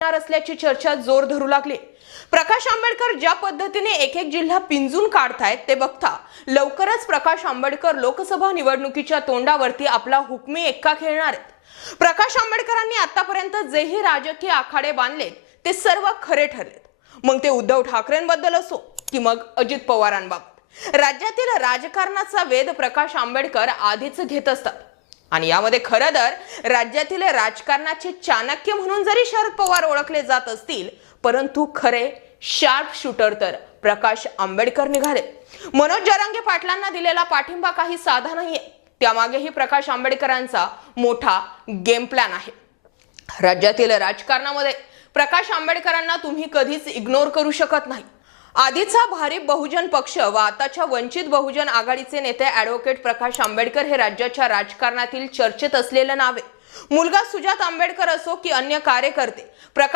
असल्याची चर्चा जोर धरू लागली। प्रकाश आंबेडकर ज्या पद्धतीने एक एक जिल्हा पिंजून काढतायत ते बघता लवकरच प्रकाश आंबेडकर लोकसभा निवडणुकीच्या तोंडावरती आपला हुकमी एक्का खेळणार आहेत। प्रकाश आंबेडकरांनी आतापर्यंत जेही राजकीय आखाडे बांधले ते सर्व खरे ठरलेत। मग ते उद्धव ठाकरेंबद्दल असो की मग अजित पवारांबाबत, राज्यातील राजकारणाचा वेध प्रकाश आंबेडकर आधीच घेत असतात। आणि यामध्ये खरं तर राज्यातील राजकारणाचे चाणक्य म्हणून जरी शरद पवार ओळखले जात असतील, परंतु खरे शार्प शूटर तर प्रकाश आंबेडकर निघाले। मनोज जरांगे पाटलांना दिलेला पाठिंबा काही साधा नाहीये, त्यामागेही प्रकाश आंबेडकरांचा मोठा गेम प्लॅन आहे। राज्यातील राजकारणामध्ये प्रकाश आंबेडकरांना तुम्ही कधीच इग्नोर करू शकत नाही। आधीचा भारिप बहुजन पक्ष व आताच्या वंचित बहुजन आघाडीचे नेते ॲडव्होकेट प्रकाश आंबेडकर हे राज्याच्या राजकारणातील चर्चेत असलेले नाव आहे। मुलगा सुजात आंबेडकर असो की अन्य कार्यकर्ते, प्रकाश